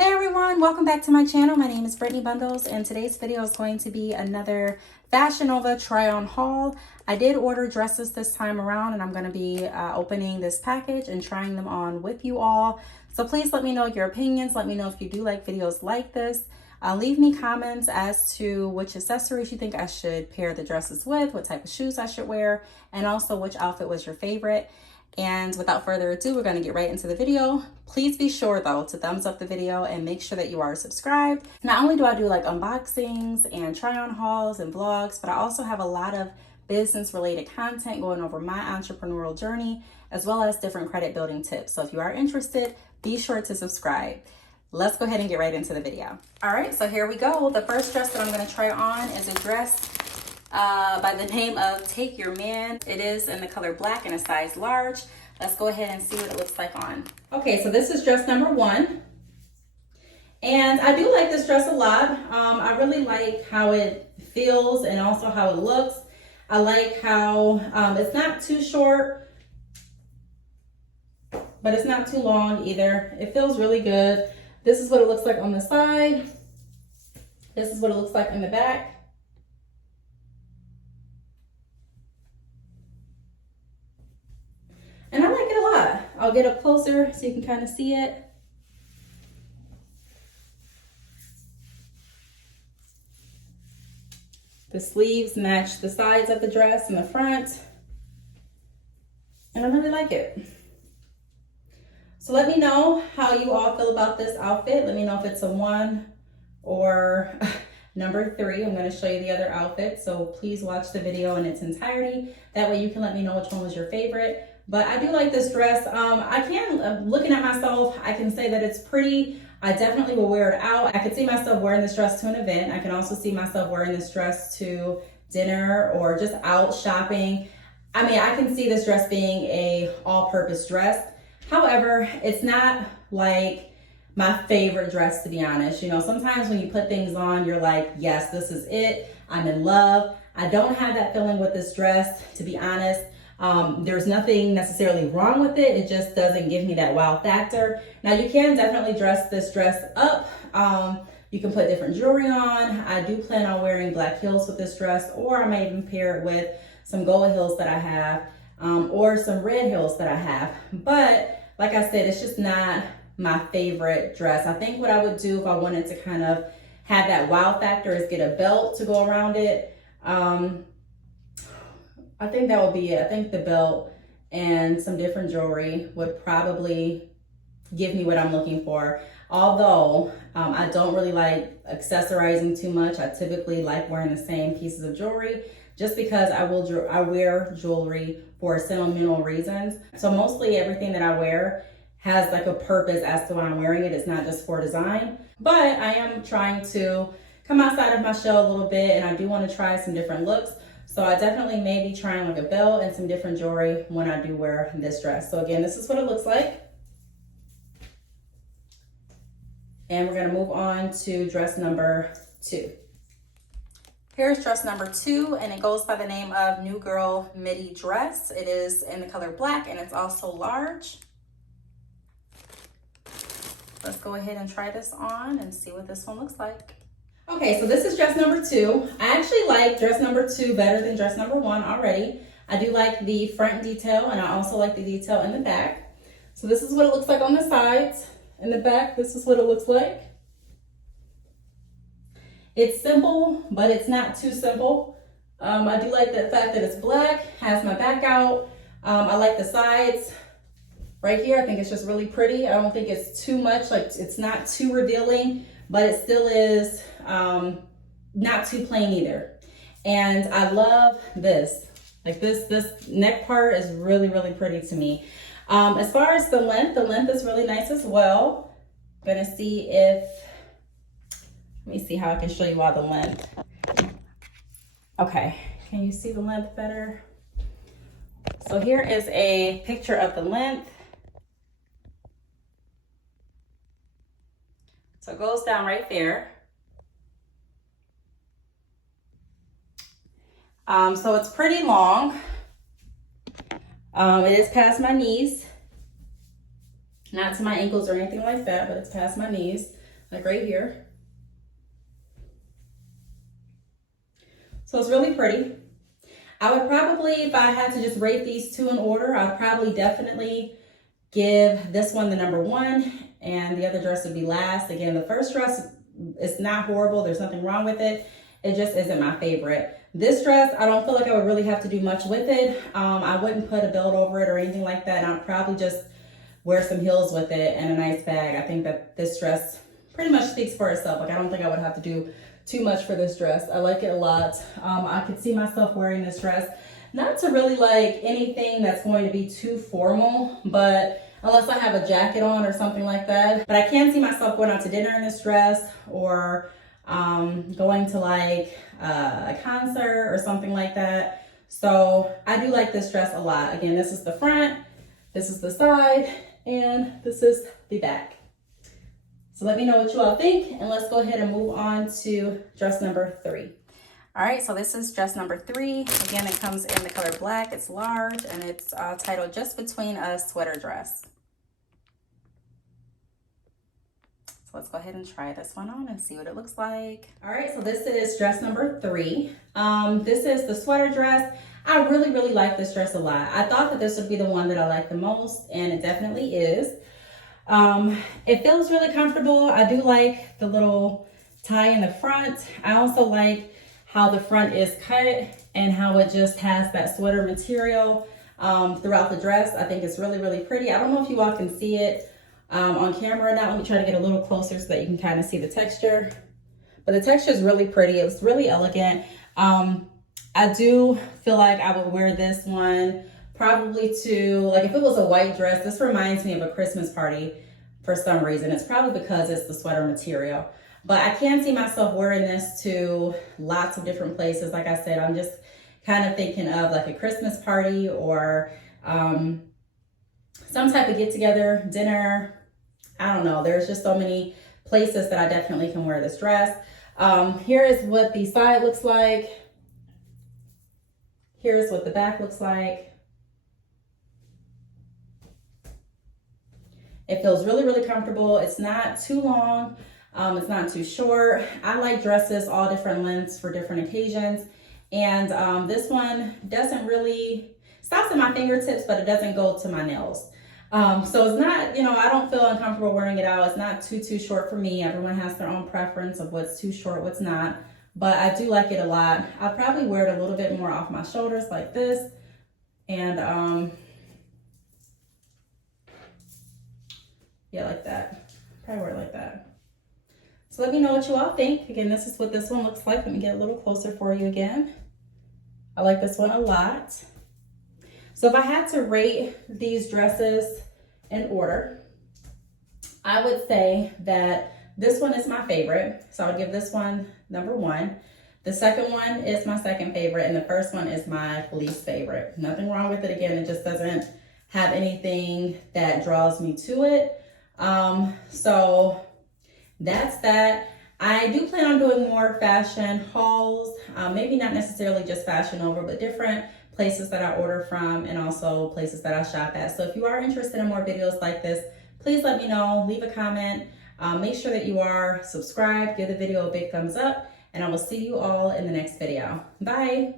Hey everyone, welcome back to my channel. My name is Brittney Bundles and today's video is going to be another Fashion Nova try on haul. I did order dresses this time around and I'm going to be opening this package and trying them on with you all. So please let me know your opinions. Let me know if you do like videos like this. Leave me comments as to which accessories you think I should pair the dresses with, what type of shoes I should wear, and also which outfit was your favorite. And without further ado, we're going to get right into the video. Please be sure though to thumbs up the video and make sure that you are subscribed. Not only do I do like unboxings and try on hauls and vlogs, but I also have a lot of business related content going over my entrepreneurial journey, as well as different credit building tips. So if you are interested, be sure to subscribe. Let's go ahead and get right into the video. All right, so here we go. The first dress that I'm going to try on is a dress by the name of Take Your Man. It is in the color black and a size large. Let's go ahead and see what it looks like on. Okay, so this is dress number 1. And I do like this dress a lot. I really like how it feels and also how it looks. I like how it's not too short, but it's not too long either. It feels really good. This is what it looks like on the side. This is what it looks like in the back. And I like it a lot. I'll get up closer so you can kind of see it. The sleeves match the sides of the dress and the front. And I really like it. So let me know how you all feel about this outfit. Let me know if it's a 1 or number 3. I'm going to show you the other outfit. So please watch the video in its entirety. That way you can let me know which one was your favorite. But I do like this dress. Looking at myself, I can say that it's pretty. I definitely will wear it out. I could see myself wearing this dress to an event. I can also see myself wearing this dress to dinner or just out shopping. I mean, I can see this dress being a all-purpose dress. However, it's not like my favorite dress, to be honest. You know, sometimes when you put things on, you're like, yes, this is it. I'm in love. I don't have that feeling with this dress, to be honest. There's nothing necessarily wrong with it. It just doesn't give me that wow factor. Now you can definitely dress this dress up. You can put different jewelry on. I do plan on wearing black heels with this dress, or I may even pair it with some gold heels that I have, or some red heels that I have. But like I said, it's just not my favorite dress. I think what I would do if I wanted to kind of have that wow factor is get a belt to go around it. I think that would be it. I think the belt and some different jewelry would probably give me what I'm looking for. Although I don't really like accessorizing too much. I typically like wearing the same pieces of jewelry just because I wear jewelry for sentimental reasons. So mostly everything that I wear has like a purpose as to why I'm wearing it. It's not just for design. But I am trying to come outside of my shell a little bit, and I do want to try some different looks. So I definitely may be trying like a belt and some different jewelry when I do wear this dress. So again, this is what it looks like. And we're gonna move on to dress number 2. Here's dress number 2, and it goes by the name of New Girl Midi Dress. It is in the color black and it's also large. Let's go ahead and try this on and see what this one looks like. Okay, so this is dress number 2. I actually like dress number 2 better than dress number 1 already. I do like the front detail, and I also like the detail in the back. So this is what it looks like on the sides. In the back, this is what it looks like. It's simple, but it's not too simple. I do like the fact that it's black, has my back out. I like the sides right here. I think it's just really pretty. I don't think it's too much, like it's not too revealing, but it still is not too plain either. And I love this. Like this neck part is really, really pretty to me. As far as the length is really nice as well. Gonna see if, let me see how I can show you all the length. Okay, can you see the length better? So here is a picture of the length. So it goes down right there. So it's pretty long. It is past my knees. Not to my ankles or anything like that, but it's past my knees. like right here. So it's really pretty. I would probably, if I had to just rate these two in order, I'd probably definitely give this one the number 1 and the other dress would be last. Again, the first dress is not horrible. There's nothing wrong with it. It just isn't my favorite. This dress, I don't feel like I would really have to do much with it. I wouldn't put a belt over it or anything like that. I'd probably just wear some heels with it and a nice bag. I think that this dress pretty much speaks for itself. Like, I don't think I would have to do too much for this dress. I like it a lot. I could see myself wearing this dress, not to really like anything that's going to be too formal, but unless I have a jacket on or something like that. But I can see myself going out to dinner in this dress, or going to like a concert or something like that. So I do like this dress a lot. Again, this is the front, this is the side, and this is the back. So let me know what you all think, and let's go ahead and move on to dress number 3. All right, so this is dress number 3. Again, it comes in the color black. It's large, and it's titled Just Between Us Sweater Dress. So let's go ahead and try this one on and see what it looks like. All right, so this is dress number 3. This is the sweater dress. I really, really like this dress a lot. I thought that this would be the one that I like the most, and it definitely is. It feels really comfortable. I do like the little tie in the front. I also like how the front is cut and how it just has that sweater material throughout the dress. I think it's really, really pretty. I don't know if you all can see it on camera or not. Let me try to get a little closer so that you can kind of see the texture. But the texture is really pretty. It's really elegant. I do feel like I would wear this one probably to, like, if it was a white dress. This reminds me of a Christmas party for some reason. It's probably because it's the sweater material. But I can see myself wearing this to lots of different places. Like I said, I'm just kind of thinking of like a Christmas party or some type of get together, dinner. I don't know. There's just so many places that I definitely can wear this dress. Here is what the side looks like. Here's what the back looks like. It feels really, really comfortable. It's not too long. It's not too short. I like dresses all different lengths for different occasions. And this one doesn't really, stops at my fingertips, but it doesn't go to my nails. So it's not, you know, I don't feel uncomfortable wearing it out. It's not too short for me. Everyone has their own preference of what's too short, what's not. But I do like it a lot. I'll probably wear it a little bit more off my shoulders like this. And yeah, like that. Probably wear it like that. So let me know what you all think. Again, this is what this one looks like. Let me get a little closer for you again. I like this one a lot. So if I had to rate these dresses in order, I would say that this one is my favorite. So I would give this one number 1. The second one is my second favorite, and the first one is my least favorite. Nothing wrong with it. Again, it just doesn't have anything that draws me to it. So that's that. I do plan on doing more fashion hauls, maybe not necessarily just Fashion Over, but different places that I order from and also places that I shop at. So if you are interested in more videos like this, please let me know, leave a comment, make sure that you are subscribed, give the video a big thumbs up, and I will see you all in the next video. Bye.